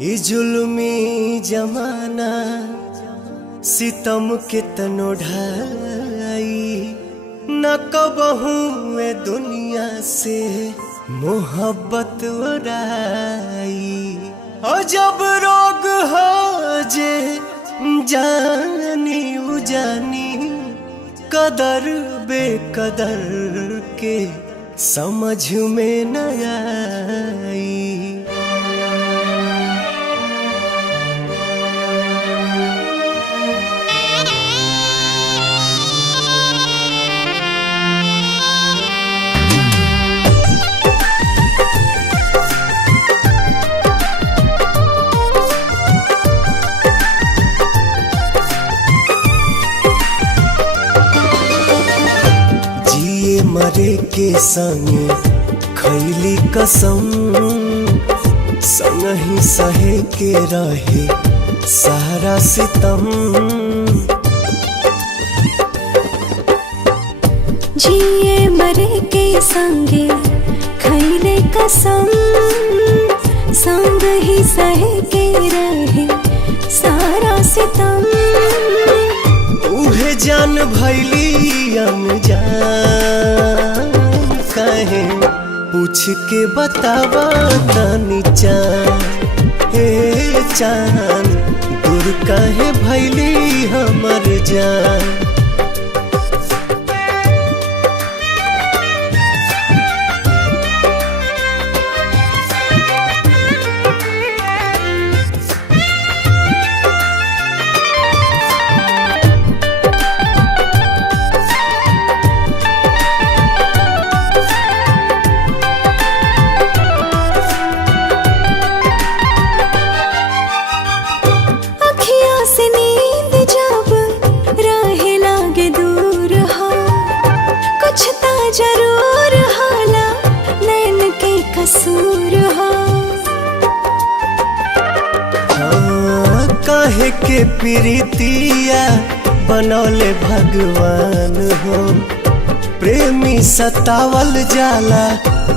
ई जुल्मी जमाना सितम के तनो ढाई न कबहू ए दुनिया से मोहब्बत उड़ाई। और जब रोग हो जे जानी उजानी कदर बेकदर के समझ में न आई। मरे के संगे खैली कसम संगही सहे के रहे सारा सितम। जिए मरे के संगे खैले कसम संग ही सहे के रहे सारा सितम। उहे जान भैली अनजान कहे पूछ के बतावा तनी चान। हे चान दूर कहे भैली हमर जान। जरूर हाला नैन के कसूर हो। काहे के प्रीतिया बनौले भगवान हो। प्रेमी सतावल जाला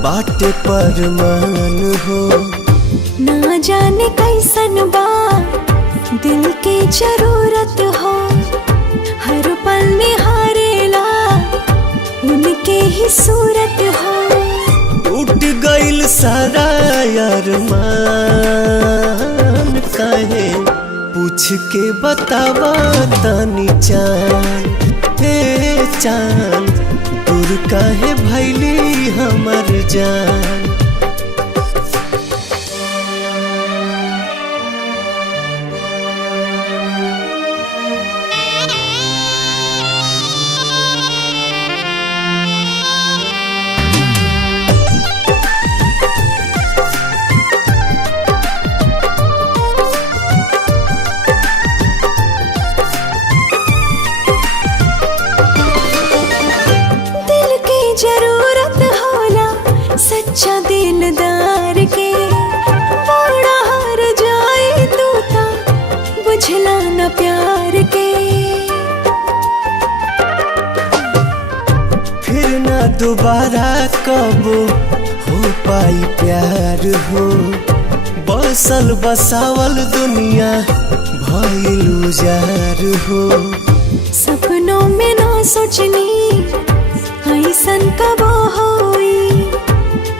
बाटे परमान हो। ना जाने कैसन बा दिल के जरूरत हो। हर पल निहारेला उनके ही सूरत हो। टूट गइल सारा अरमान काहे पूछ के बतावा तनी चान। हे चान दूर काहे भैली हमर जान। जरूरत होला सच्चा दिलदार के। बड़ा हार जाए तू ता बुझला न प्यार के। फिर ना दोबारा कब हो पाई प्यार हो। बसल बसावल दुनिया भइल उजार हो। सपनों में ना सोचनी ऐसन कब होई।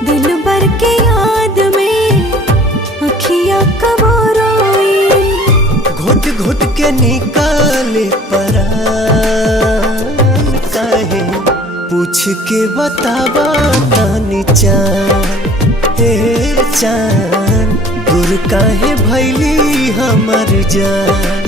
दिल भर के याद में अखियाँ कब रोई। घुट घुट के निकाले परान काहे पूछ के बतावा तनी चान। हे चान दूर काहे भैली हमर जान।